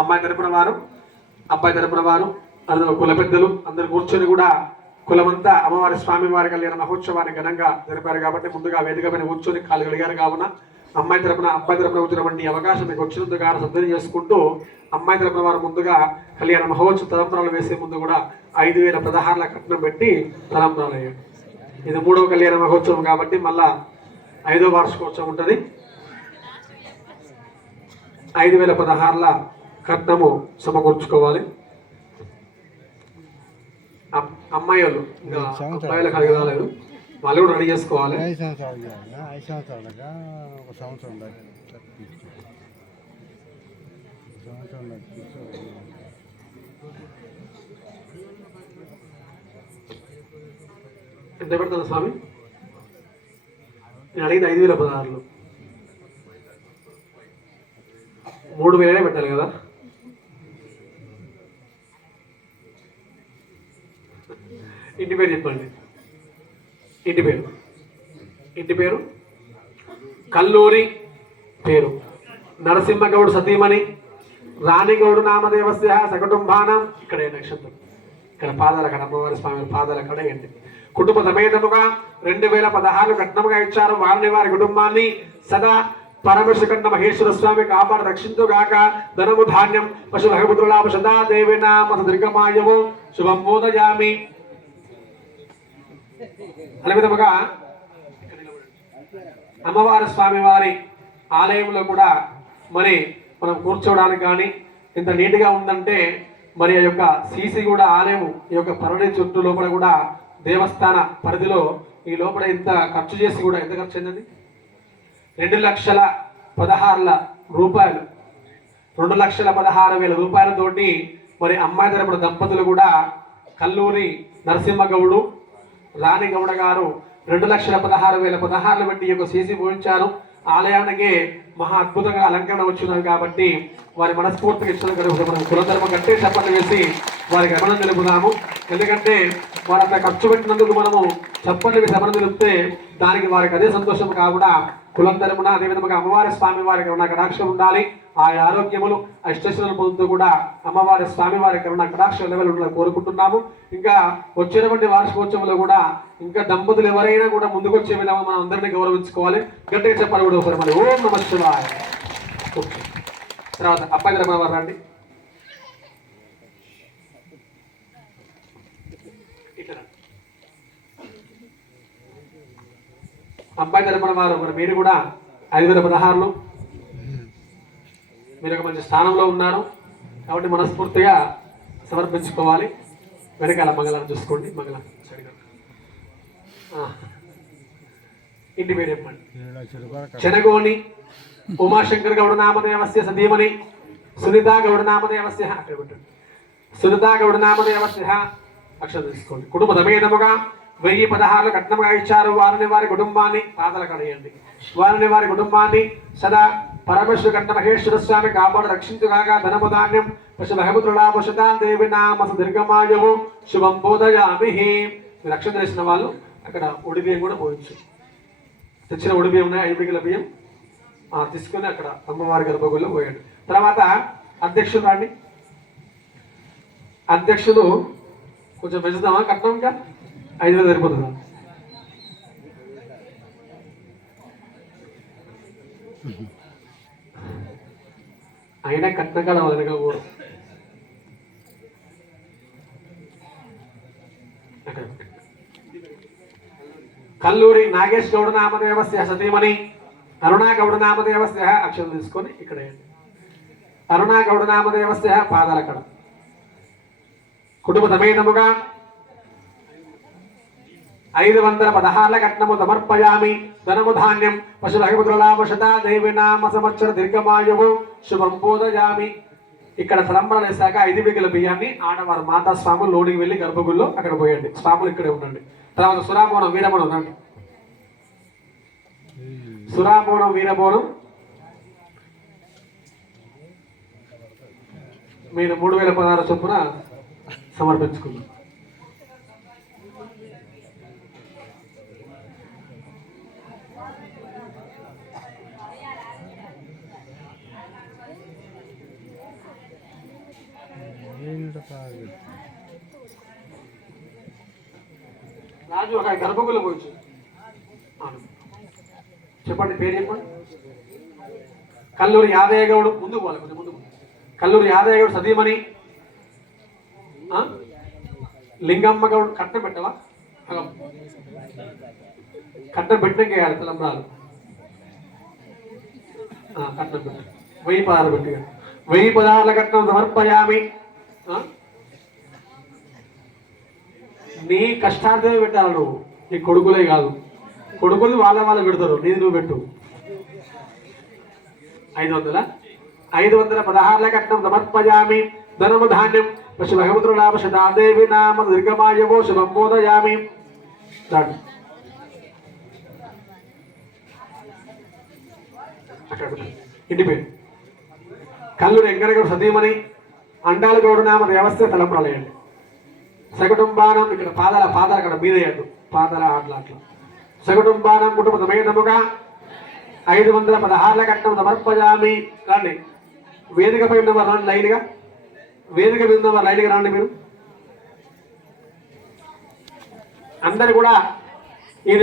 అమ్మాయి తరపున వారు అబ్బాయి తరపున వారు అందులో కుల పెద్దలు అందరు కూర్చొని కూడా కులమంతా అమ్మవారి స్వామి వారి కళ్యాణ మహోత్సవాన్ని ఘనంగా జరిపారు కాబట్టి ముందుగా వేదిక పైన కూర్చొని కాలు గడిగారు కావున అమ్మాయి తరపున అబ్బాయి తరపున వచ్చినటువంటి అవకాశం మీకు వచ్చినందుకు గాను సందడి చేసుకుంటూ అమ్మాయి తరపున వారు ముందుగా కళ్యాణ మహోత్సవ తలంబ్రాలు వేసే ముందు కూడా 5016ల కట్నం పెట్టి తలంబ్రాలు అయ్యారు. ఇది 3వ కళ్యాణ మహోత్సవం కాబట్టి మళ్ళా 5వ వార్షికోత్సవం ఉంటుంది. 5016ల కట్నము సమకూర్చుకోవాలి. అమ్మాయి వాళ్ళు ఇంకా అబ్బాయిలకు అడిగి రాలేదు, వాళ్ళు కూడా రెడీ చేసుకోవాలి. ఎంత పెడుతుంది స్వామి? నేను అడిగింది 5016లు, 3000 పెట్టాలి కదా. ఇంటి పేరు చెప్పండి. ఇంటి పేరు కల్లూరి పేరు నరసింహగౌడ్ సతీమణి రాణిగౌడు నామదేవస్య సకుటుంబానం. ఇక్కడ నక్షత్రం, ఇక్కడ పాదాల కడ అమ్మవారి స్వామి పాదాల కడ ఏంటి. కుటుంబ సమేతముగా 2016 కట్నముగా ఇచ్చారు. వారిని వారి కుటుంబాన్ని సదా పరమశిఖండ మహేశ్వర స్వామి కాపాడు రక్షించుగాక. ధనము ధాన్యం పశు భగపుత్రులాభ సదా దేవినామ దీర్ఘమాయము శుభం బోధయామి. అనే విధముగా అమ్మవారి స్వామి వారి ఆలయంలో కూడా మరి మనం కూర్చోవడానికి కానీ ఇంత నీట్గా ఉందంటే మరి ఆ యొక్క సీసీ కూడా ఆలయం ఈ యొక్క పరడి చుట్టూ లోపల కూడా దేవస్థాన పరిధిలో ఈ లోపల ఇంత ఖర్చు చేసి కూడా ఎంత ఖర్చు అయిందండి? 2,16,000 రూపాయలు, 2,16,000 రూపాయలతోటి మరి అమ్మాయి తరపున దంపతులు కూడా కల్లూరి నరసింహగౌడు రాణిగౌడ గారు 2,16,000 పెట్టి ఈ యొక్క సీసీ పోయించారు. ఆలయానికి మహా అద్భుతంగా అలంకరణ వచ్చినారు కాబట్టి వారి మనస్ఫూర్తిగా ఇచ్చిన మనం కులధర్మ కట్టే చప్పట్లు వేసి వారికి అభినందన తెలుపుదాము. ఎందుకంటే వారు అట్లా ఖర్చు పెట్టినందుకు మనము చప్పట్లు వేసి అభినందన తెలిపితే దానికి వారికి అదే సంతోషం కాకుండా కులం తరపున అదేవిధంగా అమ్మవారి స్వామి వారికి ఉన్న కటాక్షం ఉండాలి. ఆ ఆరోగ్యములు అష్టేశ్వరులు పొందుతూ కూడా అమ్మవారి స్వామి వారికి ఉన్న కటాక్ష లెవెల్ ఉండాలని కోరుకుంటున్నాము. ఇంకా వచ్చేటువంటి వార్షికోత్సవంలో కూడా ఇంకా దంపతులు ఎవరైనా కూడా ముందుకొచ్చే విధంగా మనం అందరినీ గౌరవించుకోవాలి. గట్టిగా చెప్పాలి కూడా ఒకసారి మరి ఓం నమః శివాయ. తర్వాత అబ్బాయి తరపున వారు రండి. అబ్బాయి తరపున వారు మరి మీరు కూడా 5,16లు మీరు ఒక మంచి స్థానంలో ఉన్నారు కాబట్టి మనస్ఫూర్తిగా సమర్పించుకోవాలి. వెనకాల మంగళాన్ని చూసుకోండి. మంగళం ఇంటి పేరు చెప్పండి. చెనగోని ఉమాశంకర్ గౌడ నామదేవస్య సతీమణి సునీతా గౌడ నామదేవస్య అక్కడ పెట్టండి. సునీతా గౌడ నామదేవస్య అక్షరం తీసుకోండి. కుటుంబ సమేతముగా 1016 కట్నముగా ఇచ్చారు. వారిని వారి కుటుంబాన్ని పాదల కడయండి. వారిని వారి కుటుంబాన్ని సదా పరమేశ్వర కంఠ మహేశ్వర స్వామి కాపాడు రక్షించుగాక. ధనము ధాన్యం పశు భగపుత్రులాభ సదా దేవి నామ దీర్ఘమాయము శుభం బోధయామి. మీరు రక్షణ చేసిన వాళ్ళు అక్కడ ఒడి బియ్యం కూడా పోయించు. తెచ్చిన ఒడి బియ్యం ఉన్నాయి, 5 కిలో బియ్యం తీసుకొని అక్కడ అమ్మవారి గర్భగుడిలో పోయాడు. తర్వాత అధ్యక్షుడు రండి. అధ్యక్షుడు కొంచెం పెంచుదామా? కట్నం ఇంకా 5,000 సరిపోతుందా? అయినా కట్నం కాడ వెనక కూడా కల్లూరి నాగేష్ గౌడ నామదేవస్య సతీమణి అరుణా గౌడ నామదేవస్య అక్షరం తీసుకొని ఇక్కడ అరుణా గౌడ నామదేవస్య పాదాల కడ కుటుంబ సమేతముగా 516 కట్నము సమర్పయామి. ధనము ధాన్యం పశు భగపుత్రులాభ సదా దేవి నామ సంవత్సర దీర్ఘమాయువు శుభం బోధయామి. ఇక్కడ తలంబ్రాలు వేశాక 5 బిగ్గల బియ్యాన్ని ఆడవారు మాతా స్వాములు లోనికి వెళ్ళి గర్భగుడిలో అక్కడ పోయండి. స్వాములు ఇక్కడే ఉండండి. తర్వాత సురాబోనం వీరబోనం రండి. సురాబోనం వీరబోనం మీరు 3,016 చొప్పున సమర్పించుకున్నాం. రాజు ఒక గర్భగుల పోయి చెప్పండి, పేరు చెప్పండి. కల్లూరి యాదయ్య గౌడు, ముందుకు పోవాలి, కొంచెం ముందుకు. కల్లూరి యాదయ్య గౌడు సతీమణి లింగమ్మ గౌడు. కట్నం పెట్టవా? కట్నం పెట్టినాక తలంబ్రాలు కట్నం పెట్ట 1000 పదాలు పెట్టి 1000 పదాల కట్నం సమర్పయామి. నీ కష్టార్థమే పెట్టాలి నువ్వు, నీ కొడుకులే కాదు. కొడుకులు వాళ్ళ పెడతారు, నీది నువ్వు పెట్టు. 500 పదహార్ల కట్నం సమర్పయామి. ధనము ధాన్యం పశు భగవతులాభ శతాదేవి నామ దుర్గమాయవో శుభం బోధయామి. ఇంటి పేరు కల్లూరి వెంకటగౌడ సతీమణి అండాల గౌడు నామ వ్యవస్థ తలంబ్రాలేయండి. సకుటుంబానం ఇక్కడ పాదాల అక్కడ మీద వేయద్దు, పాదాల అట్లా సకుటుంబానం కుటుంబ సమేతముగా 516 కట్నం సమర్పయామి. రండి, వేదికపై ఉన్నవారు రండి లైన్గా, వేదిక మీద ఉన్నవారు లైన్గా రండి. మీరు అందరు కూడా